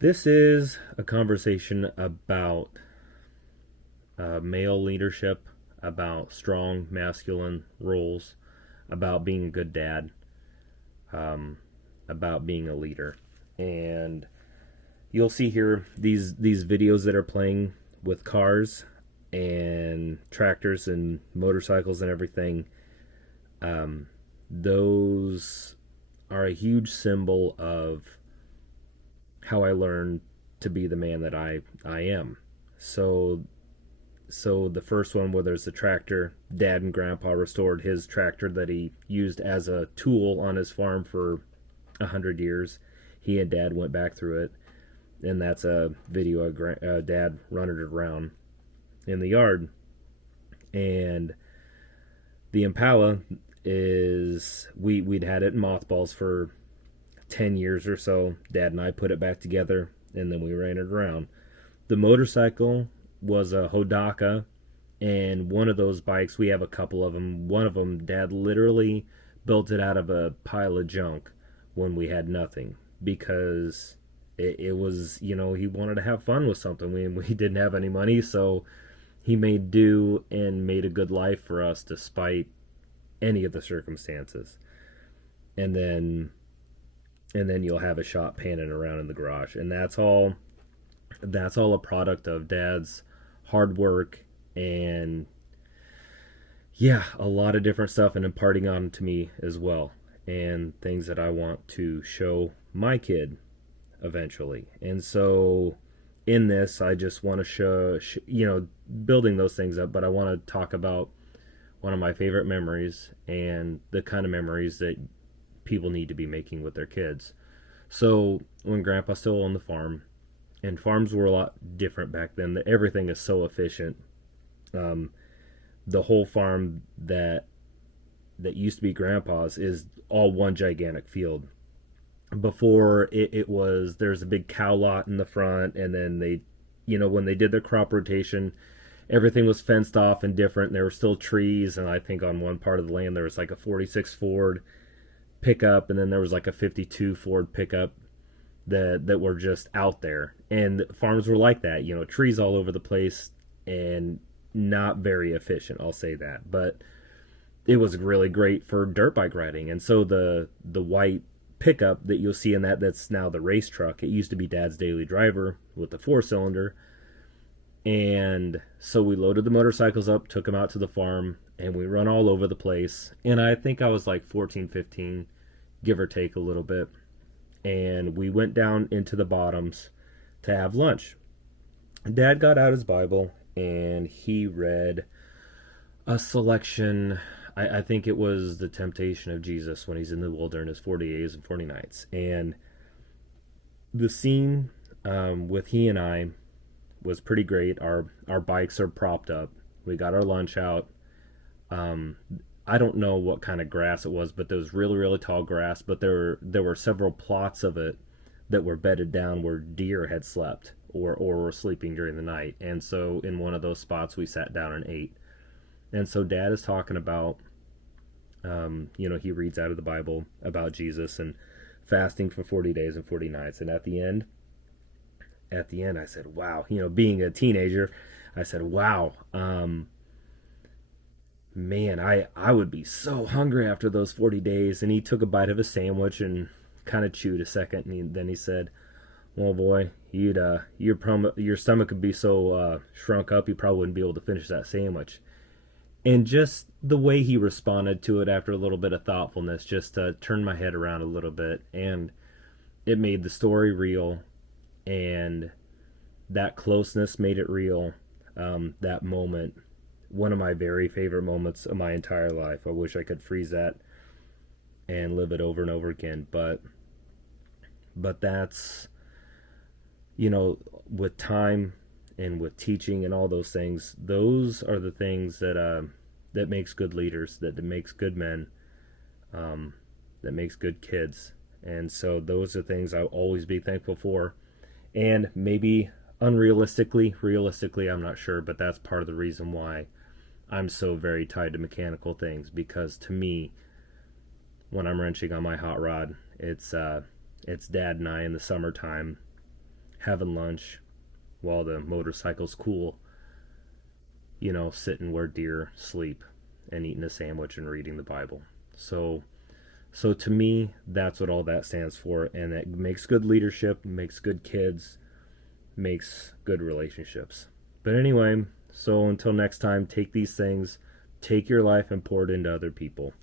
This is a conversation about male leadership, about strong masculine roles, about being a good dad, um, about being a leader. And you'll see here these videos that are playing with cars and tractors and motorcycles and everything. Um, those are a huge symbol of how I learned to be the man that I am. So the first one where there's the tractor, dad and grandpa restored his tractor that he used as a tool on his farm for 100 years. He and dad went back through it, and that's a video of dad running it around in the yard. And the Impala is we'd had it in mothballs for 10 years or so. Dad and I put it back together, and then we ran it around. The motorcycle was a Hodaka, and one of those bikes, we have a couple of them. One of them, Dad literally built it out of a pile of junk when we had nothing, because it was, he wanted to have fun with something. We didn't have any money, so he made do and made a good life for us despite any of the circumstances. And then you'll have a shop panning around in the garage, and that's all a product of dad's hard work and, yeah, a lot of different stuff, and imparting on to me as well, and things that I want to show my kid eventually. And so in this, I just want to show, building those things up, but I want to talk about one of my favorite memories and the kind of memories that people need to be making with their kids. So when grandpa still owned the farm, and farms were a lot different back then, that everything is so efficient. um, the whole farm that used to be grandpa's is all one gigantic field. Before it was, there's a big cow lot in the front, and then when they did their crop rotation, everything was fenced off and different. There were still trees, and I think on one part of the land there was like a 46 Ford pickup, and then there was like a 52 Ford pickup that were just out there. And farms were like that, trees all over the place, and not very efficient, I'll say that. But it was really great for dirt bike riding. And so the white pickup that you'll see in that's now the race truck, it used to be dad's daily driver with the 4-cylinder. And so we loaded the motorcycles up, took them out to the farm, and we run all over the place. And I think I was like 14, 15, give or take a little bit. And we went down into the bottoms to have lunch. Dad got out his Bible and he read a selection. I think it was the temptation of Jesus when he's in the wilderness 40 days and 40 nights. And the scene, with he and I, was pretty great. Our bikes are propped up. We got our lunch out. Um, I don't know what kind of grass it was, but there was really, really tall grass. But there were several plots of it that were bedded down where deer had slept or were sleeping during the night. And so in one of those spots, we sat down and ate. And so Dad is talking about, he reads out of the Bible about Jesus and fasting for 40 days and 40 nights. And at the end, I said, wow, being a teenager, I said, wow, man, I would be so hungry after those 40 days. And he took a bite of a sandwich and kind of chewed a second. And then he said, well, boy, your stomach could be so shrunk up, you probably wouldn't be able to finish that sandwich. And just the way he responded to it after a little bit of thoughtfulness just turned my head around a little bit. And it made the story real. And that closeness made it real. That moment, one of my very favorite moments of my entire life. I wish I could freeze that and live it over and over again. But that's, with time and with teaching and all those things, those are the things that makes good leaders, that makes good men, that makes good kids. And so those are things I'll always be thankful for. And maybe realistically, I'm not sure, but that's part of the reason why I'm so very tied to mechanical things, because to me, when I'm wrenching on my hot rod, it's Dad and I in the summertime having lunch while the motorcycle's cool, sitting where deer sleep and eating a sandwich and reading the Bible. So to me, that's what all that stands for, and it makes good leadership, makes good kids, makes good relationships. But anyway, so until next time, take these things, take your life and pour it into other people.